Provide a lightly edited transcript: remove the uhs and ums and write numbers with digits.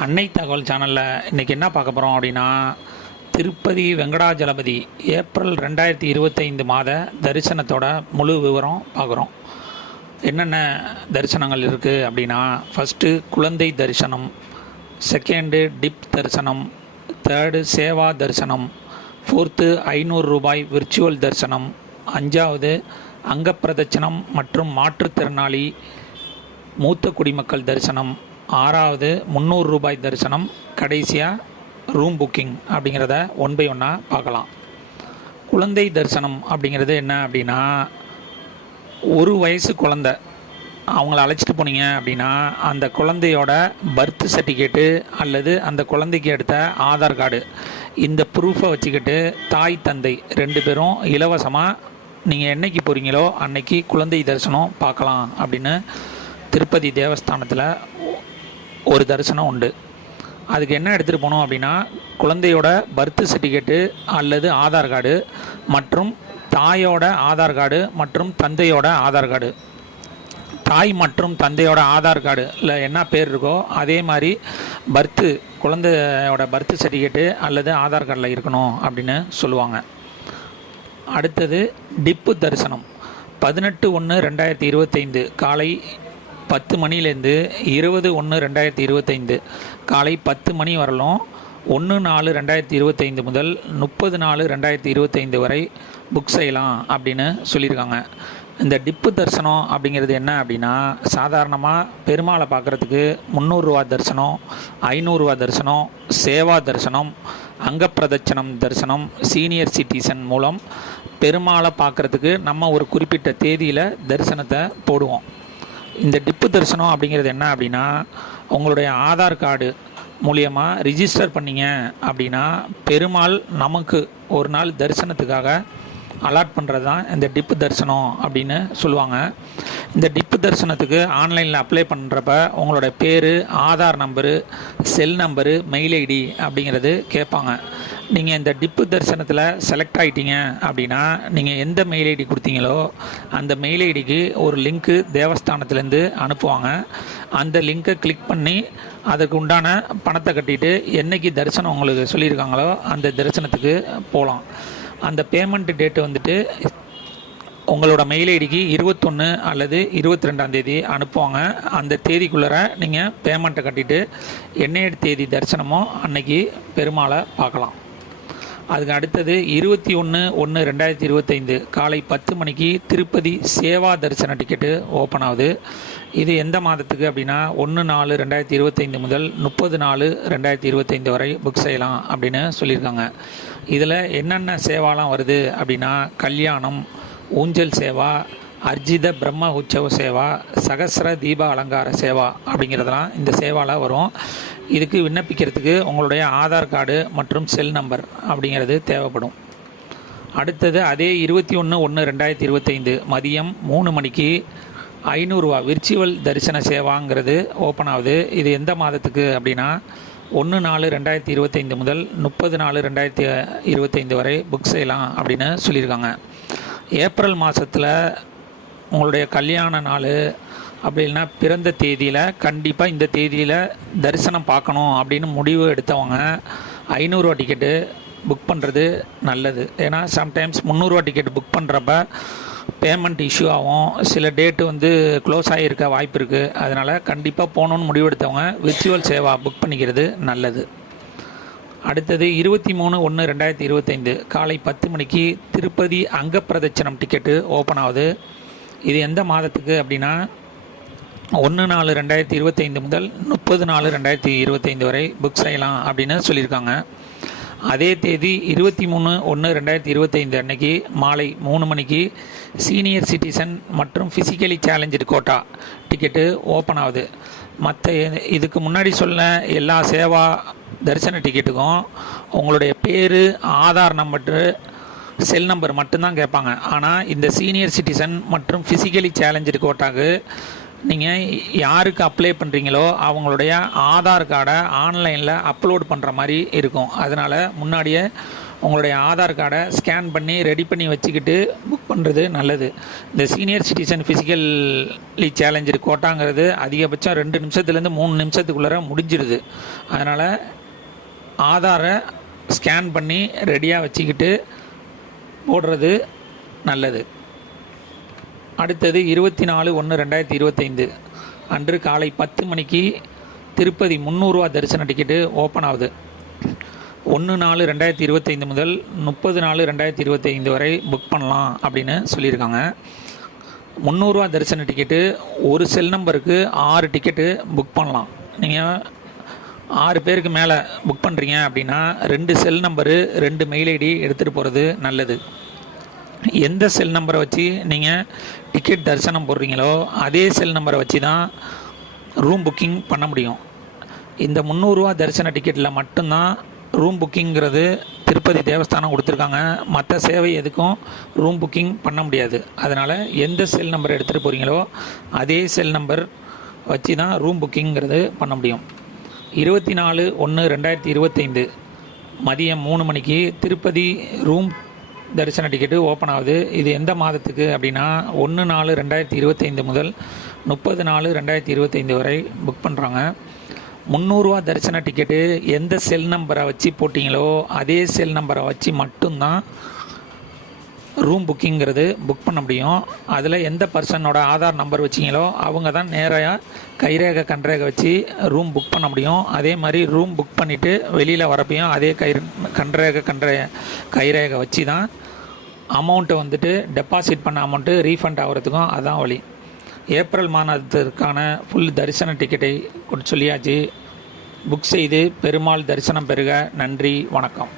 அன்னை தகவல் சேனலில் இன்றைக்கி என்ன பார்க்க போகிறோம் அப்படின்னா, திருப்பதி வெங்கடாஜலபதி ஏப்ரல் 2025 மாத தரிசனத்தோட முழு விவரம் பார்க்குறோம். என்னென்ன தரிசனங்கள் இருக்குது அப்படின்னா, ஃபஸ்ட்டு குழந்தை தரிசனம், செகண்டு டிப் தரிசனம், தேர்டு சேவா தரிசனம், ஃபோர்த்து 500 ரூபாய் விர்ச்சுவல் தரிசனம், அஞ்சாவது அங்கப்பிரதட்சணம் மற்றும் மாற்றுத்திறனாளி மூத்த குடிமக்கள் தரிசனம், ஆறாவது 300 ரூபாய் தரிசனம், கடைசியாக ரூம் புக்கிங் அப்படிங்கிறத ஒன் பை ஒன்னாக பார்க்கலாம். குழந்தை தரிசனம் அப்படிங்கிறது என்ன அப்படின்னா, ஒரு வயசு குழந்தை அவங்கள அழைச்சிட்டு போனீங்க அப்படின்னா, அந்த குழந்தையோட பர்த் சர்டிஃபிகேட்டு அல்லது அந்த குழந்தைக்கு எடுத்த ஆதார் கார்டு, இந்த ப்ரூஃபை வச்சுக்கிட்டு தாய் தந்தை 2 பேரும் இலவசமாக நீங்கள் என்றைக்கு போகிறீங்களோ அன்னைக்கு குழந்தை தரிசனம் பார்க்கலாம் அப்படின்னு திருப்பதி தேவஸ்தானத்தில் ஒரு தரிசனம் உண்டு. அதுக்கு என்ன எடுத்துகிட்டு போகணும் அப்படின்னா, குழந்தையோட பர்த் சர்டிஃபிகேட்டு அல்லது ஆதார் கார்டு மற்றும் தாயோட ஆதார் கார்டு மற்றும் தந்தையோட ஆதார் கார்டு. தாய் மற்றும் தந்தையோட ஆதார் கார்டில் என்ன பேர் இருக்கோ அதே மாதிரி குழந்தையோட பர்த் சர்டிஃபிகேட்டு அல்லது ஆதார் கார்டில் இருக்கணும் அப்படின்னு சொல்லுவாங்க. அடுத்தது டிப்பு தரிசனம். 18/1/2025 காலை 10 மணிலேருந்து 20/1/2025 காலை 10 மணி வரலும் 1/4/2025 முதல் 30/4/2025 வரை புக் செய்யலாம் அப்படின்னு சொல்லியிருக்காங்க. இந்த டிப்பு தரிசனம் அப்படிங்கிறது என்ன அப்படின்னா, சாதாரணமாக பெருமாளை பார்க்குறதுக்கு 300 ரூபா தரிசனம், 500 ரூபா தரிசனம், சேவா தரிசனம், அங்கப்பிரதட்சணம் தரிசனம், சீனியர் சிட்டிசன் மூலம் பெருமாளை பார்க்குறதுக்கு நம்ம ஒரு குறிப்பிட்ட தேதியில் தரிசனத்தை போடுவோம். இந்த டிப்பு தரிசனம் அப்படிங்கிறது என்ன அப்படின்னா, உங்களுடைய ஆதார் கார்டு மூலியமாக ரிஜிஸ்டர் பண்ணிங்க அப்படின்னா பெருமாள் நமக்கு ஒரு நாள் தரிசனத்துக்காக அலாட் பண்ணுறது தான் இந்த டிப்பு தரிசனம் அப்படின்னு சொல்லுவாங்க. இந்த டிப்பு தரிசனத்துக்கு ஆன்லைனில் அப்ளை பண்ணுறப்ப உங்களோட பேர், Aadhaar number, cell number, mail ID அப்படிங்கிறது கேட்பாங்க. நீங்கள் இந்த டிப்பு தரிசனத்தில் செலக்ட் ஆகிட்டீங்க அப்படின்னா, நீங்கள் எந்த மெயில் ஐடி கொடுத்தீங்களோ அந்த மெயில் ஐடிக்கு ஒரு லிங்க்கு தேவஸ்தானத்துலேருந்து அனுப்புவாங்க. அந்த லிங்க்கை கிளிக் பண்ணி அதுக்கு உண்டான பணத்தை கட்டிட்டு என்றைக்கு தரிசனம் உங்களுக்கு சொல்லியிருக்காங்களோ அந்த தரிசனத்துக்கு போகலாம். அந்த பேமெண்ட் டேட்டு வந்துட்டு உங்களோட மெயில் ஐடிக்கு 21 அல்லது 22ஆம் தேதி அனுப்புவாங்க. அந்த தேதிக்குள்ளே நீங்கள் பேமெண்ட்டை கட்டிட்டு என்னைய தேதி தரிசனமோ அன்னைக்கு பெருமாளை பார்க்கலாம். அதுக்கு அடுத்தது 21/1/2025 காலை 10 மணிக்கு திருப்பதி சேவா தரிசன டிக்கெட்டு ஓப்பன் ஆகுது. இது எந்த மாதத்துக்கு அப்படின்னா 1/4/2025 முதல் 30/4/2025 வரை புக் செய்யலாம் அப்படின்னு சொல்லியிருக்காங்க. இதில் என்னென்ன சேவாலாம் வருது அப்படின்னா, கல்யாணம், ஊஞ்சல் சேவா, அர்ஜித பிரம்ம உற்சவ சேவா, சகஸ்ர தீப அலங்கார சேவா அப்படிங்கிறதெல்லாம் இந்த சேவாவில் வரும். இதுக்கு விண்ணப்பிக்கிறதுக்கு உங்களுடைய ஆதார் கார்டு மற்றும் செல் நம்பர் அப்படிங்கிறது தேவைப்படும். அடுத்தது அதே 21/1/2025 மதியம் 3 மணிக்கு 500 ரூபா விர்ச்சுவல் தரிசன சேவாங்கிறது ஓப்பன் ஆகுது. இது எந்த மாதத்துக்கு அப்படின்னா 1/4/2025 முதல் 30/4/2025 வரை புக் செய்யலாம் அப்படின்னு சொல்லியிருக்காங்க. ஏப்ரல் மாதத்தில் உங்களுடைய கல்யாண நாள் அப்படி இல்லைன்னா பிறந்த தேதியில் கண்டிப்பாக இந்த தேதியில் தரிசனம் பார்க்கணும் அப்படின்னு முடிவு எடுத்தவங்க 500 ரூபா டிக்கெட்டு புக் பண்ணுறது நல்லது. ஏன்னா சம்டைம்ஸ் 300 ரூபா டிக்கெட் புக் பண்ணுறப்ப பேமெண்ட் இஷ்யூ ஆகும், சில டேட்டு க்ளோஸ் ஆகியிருக்க வாய்ப்பு இருக்குது. அதனால் கண்டிப்பாக போகணுன்னு முடிவெடுத்தவங்க விர்ச்சுவல் சேவா புக் பண்ணிக்கிறது நல்லது. அடுத்தது 23/1/2025 காலை 10 மணிக்கு திருப்பதி அங்கப்பிரதட்சணம் டிக்கெட்டு ஓப்பன் ஆகுது. இது எந்த மாதத்துக்கு அப்படின்னா 1/4/2025 முதல் 30/4/2025 வரை புக் செய்யலாம் அப்படின்னு சொல்லியிருக்காங்க. அதே தேதி 23/1/2025 அன்னைக்கு மாலை 3 மணிக்கு சீனியர் சிட்டிசன் மற்றும் physically challenge quota ticket open ஆகுது. மற்ற இதுக்கு முன்னாடி சொன்ன எல்லா சேவா தரிசன டிக்கெட்டுக்கும் உங்களுடைய பேர், ஆதார் நம்பரு, செல் நம்பர் மட்டும்தான் கேட்பாங்க. ஆனால் இந்த சீனியர் சிட்டிசன் மற்றும் ஃபிசிக்கலி சேலஞ்சு கோட்டாக்கு நீங்கள் யாருக்கு அப்ளை பண்ணுறீங்களோ அவங்களுடைய ஆதார் கார்டை ஆன்லைனில் அப்லோட் பண்ணுற மாதிரி இருக்கும். அதனால் முன்னாடியே உங்களுடைய ஆதார் கார்டை ஸ்கேன் பண்ணி ரெடி பண்ணி வச்சுக்கிட்டு புக் பண்ணுறது நல்லது. இந்த சீனியர் சிட்டிசன் ஃபிசிக்கலி சேலஞ்சு கோட்டாங்கிறது அதிகபட்சம் 2 நிமிஷத்துலேருந்து 3 நிமிஷத்துக்குள்ளே முடிஞ்சிடுது. அதனால் ஆதாரை ஸ்கேன் பண்ணி ரெடியாக வச்சுக்கிட்டு போடுறது நல்லது. அடுத்தது 24/1/2025 அன்று காலை 10 மணிக்கு திருப்பதி 300 ரூபா தரிசன டிக்கெட்டு ஓப்பன் ஆகுது. 1/4/2025 முதல் 30/4/2025 வரை புக் பண்ணலாம் அப்படின்னு சொல்லியிருக்காங்க. 300 ரூபா தரிசன டிக்கெட்டு ஒரு செல் நம்பருக்கு 6 டிக்கெட்டு புக் பண்ணலாம். நீங்கள் 6 பேருக்கு மேலே புக் பண்ணுறீங்க அப்படின்னா 2 செல் நம்பரு 2 மெயில் ஐடி எடுத்துகிட்டு போகிறது நல்லது. எந்த செல் நம்பரை வச்சு நீங்கள் டிக்கெட் தரிசனம் போடுறீங்களோ அதே செல் நம்பரை வச்சு தான் ரூம் புக்கிங் பண்ண முடியும். இந்த 300 ரூபா தரிசன டிக்கெட்டில் மட்டும்தான் ரூம் புக்கிங்கிறது திருப்பதி தேவஸ்தானம் கொடுத்துருக்காங்க. மற்ற சேவை எதுக்கும் ரூம் புக்கிங் பண்ண முடியாது. அதனால் எந்த செல் நம்பர் எடுத்துகிட்டு போகிறீங்களோ அதே செல் நம்பர் வச்சு தான் ரூம் புக்கிங்கிறது பண்ண முடியும். 24/1/2025 மதியம் 3 மணிக்கு திருப்பதி ரூம் தரிசன டிக்கெட்டு ஓப்பன் ஆகுது. இது எந்த மாதத்துக்கு அப்படின்னா 1/4/2025 முதல் 30/4/2025 வரை புக் பண்ணுறாங்க. 300 ரூபா தரிசன டிக்கெட்டு எந்த செல் நம்பரை வச்சு போட்டிங்களோ அதே செல் நம்பரை வச்சு மட்டும்தான் ரூம் புக்கிங்கிறது புக் பண்ண முடியும். அதில் எந்த பர்சனோட ஆதார் நம்பர் வச்சிங்களோ அவங்க தான் நேராக கைரேகை கண்ரேகை வச்சு ரூம் புக் பண்ண முடியும். அதே மாதிரி ரூம் புக் பண்ணிவிட்டு வெளியில் வரப்பையும் அதே கைரேகை வச்சு தான் அமௌண்ட்டை வந்துட்டு டெபாசிட் பண்ண அமௌண்ட்டு ரீஃபண்ட் ஆகிறதுக்கும் அதுதான் வழி. ஏப்ரல் மாதத்திற்கான ஃபுல் தரிசன டிக்கெட்டை சொல்லியாச்சு. புக் செய்து பெருமாள் தரிசனம் பெறுக. நன்றி, வணக்கம்.